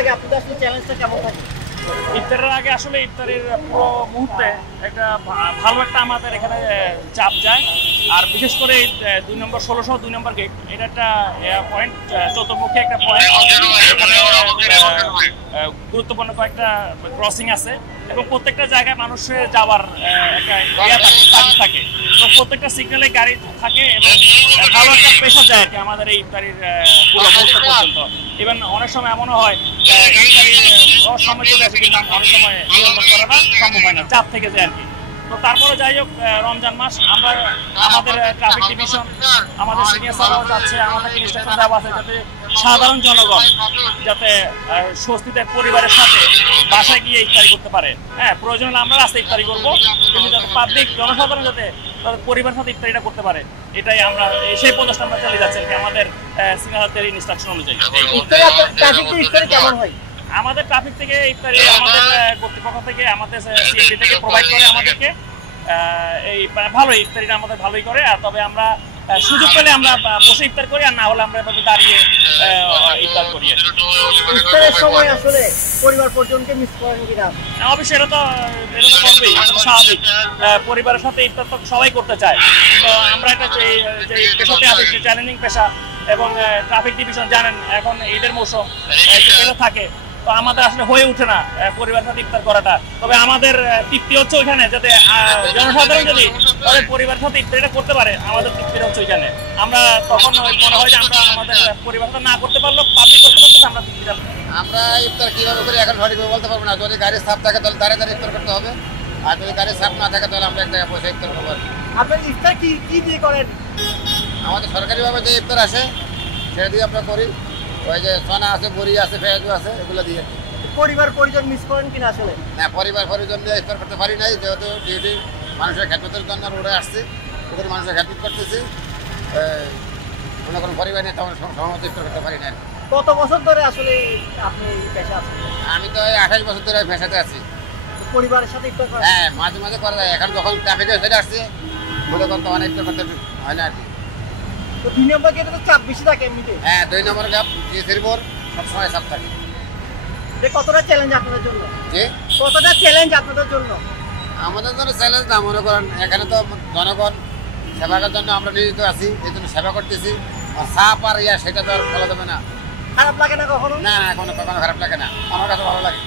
আগে আপনাদের আসলে চ্যালেঞ্জটা কেমন থাকে? ইফতারের আগে আসলে ইফতারের পুরো মুহূর্তে একটা ভালো একটা আমাদের এখানে চাপ যায়। আর বিশেষ করে 2 নম্বর 16 2 নম্বর গেট, এটা একটা পয়েন্ট, চতুর্মুখী একটা পয়েন্ট। এখানে গুরুত্বপূর্ণ কয়েকটা ক্রসিং আছে এবং প্রত্যেকটা জায়গায় মানুষের যাওয়ার একটা থাকে এবং প্রত্যেকটা সিগন্যালে গাড়ি থাকে এবং ভালো একটা প্রেশার যায় আর কি আমাদের এই ইফতারির পুরো মুহূর্ত পর্যন্ত। ইভেন অনেক সময় এমনও হয় ইফতারির সময় চলে আসে কিন্তু অনেক সময় নিয়ন্ত্রণ করাটা সম্ভব হয় না, চাপ থেকে যায় আর কি। তো তারপরে যাই হোক, রমজান মাস আমরা আমাদের ট্রাফিক ডিভিশন, আমাদের সিনিয়র স্যাররাও যাচ্ছে, আমাদের ইনস্ট্রাকশন দেওয়া আছে যাতে সাধারণ জনগণ যাতে স্বস্তিতে পরিবারের সাথে বাসায় গিয়ে ইফতারি করতে পারে। হ্যাঁ, প্রয়োজন হলে আমরা রাস্তায় ইফতারি করবো, কিন্তু যাতে পাবলিক জনসাধারণ যাতে তাদের পরিবারের সাথে ইফতারিটা করতে পারে, এটাই আমরা সেই প্রচেষ্টা আমরা চালিয়ে যাচ্ছি আর কি আমাদের সিনিয়রদের ইনস্ট্রাকশন অনুযায়ী। আমাদের ট্রাফিক থেকে ইফতারি আমাদের কর্তৃপক্ষ থেকে আমাদের সিএনজি থেকে প্রোভাইড করে আমাদেরকে এই ভালো ইফতারিটা আমাদের ভালোই করে। আর তবে আমরা সুযোগ পেলে আমরা বসে ইফতার করি, আর না হলে আমরা এভাবে দাঁড়িয়ে ইফতার করি। ইফতারের সময় আসলে পরিবার পর্যন্ত মিস করেন কিনা? অবশ্যই এটা তো করবেই, স্বাভাবিক। পরিবারের সাথে ইফতার তো সবাই করতে চায়। তো আমরা এটা যে পেশাতে আছি, চ্যালেঞ্জিং পেশা, এবং ট্রাফিক ডিভিশন জানেন এখন ঈদের মৌসুম পেশা থাকে, তো আমাদের আসলে হয়ে ওঠে না পরিবারের সাথে ইফতার করাটা। তবে আমাদের তৃপ্তি হচ্ছে ওইখানে যাতে জনসাধারণ যদি তাদের পরিবারের সাথে ইফতারিটা করতে পারে, আমাদের তৃপ্তি হচ্ছে ওইখানে। আমরা তখন মনে হয় যে আমরা আমাদের পরিবারের সাথে না করতে পারলেও পাবলিক করতে পারছি, আমরা তৃপ্তিটা। আমরা ইফতার কীভাবে করি এখন সঠিকভাবে বলতে পারবো না। যদি গাড়ির সাপ থাকে তাহলে দাঁড়িয়ে ইফতার করতে হবে, আর যদি গাড়ির সাপ না থাকে তাহলে আমরা একটা পয়সা ইফতার করবো আর কি। আপনার ইফতার কি দিয়ে করেন? আমাদের সরকারিভাবে যে ইফতার আসে সেটা দিয়ে আমরা করি। ওই যে সোনা আছে, বড়ি আছে, পেঁয়াজু আছে, এগুলো দিয়ে। পরিবার পরিজন মিস করেন কিনা আসলে? না, পরিবার পরিজন নিয়ে ইফতার করতে পারি নাই, যেহেতু ডিউটি মানুষের খেদমতের জন্য রোডে আসছি, ওদের মানুষের খেদমত করতেছি, মনে করুন পরিবার নিয়ে তেমন সহমত ইফতার করতে পারি না। কত বছর ধরে আসলে আপনি পেশা আছেন? আমি তো 28 বছর ধরে পেশাতে আছি। পরিবারের সাথে ইফতার করেন? হ্যাঁ, মাঝে মাঝে করা যায়। এখন যখন ট্রাফিকে সেটা আসছে মনে করতে অনেক ইফতার করতে হয় না আর কি। তো 2 নম্বর গেটে তো চাপ বেশি থাকে এমনিতে? হ্যাঁ, 2 নম্বর গ্যাপ সিরমোর সবসময় চাপ থাকে। কতটা চ্যালেঞ্জ আপনাদের জন্য? জি, কতটা চ্যালেঞ্জ আপনাদের জন্য? আমাদের জন্য চ্যালেঞ্জ না, মনে করেন এখানে তো জনগণ সেবার জন্য আমরা নিয়োজিত আছি, এই জন্য সেবা করতেছি। আর সাপ আর সেটা তো আর বলা যাবে না। খারাপ লাগে না কখনো? না, কখনো খারাপ লাগে না, আমার কাছে ভালো লাগে।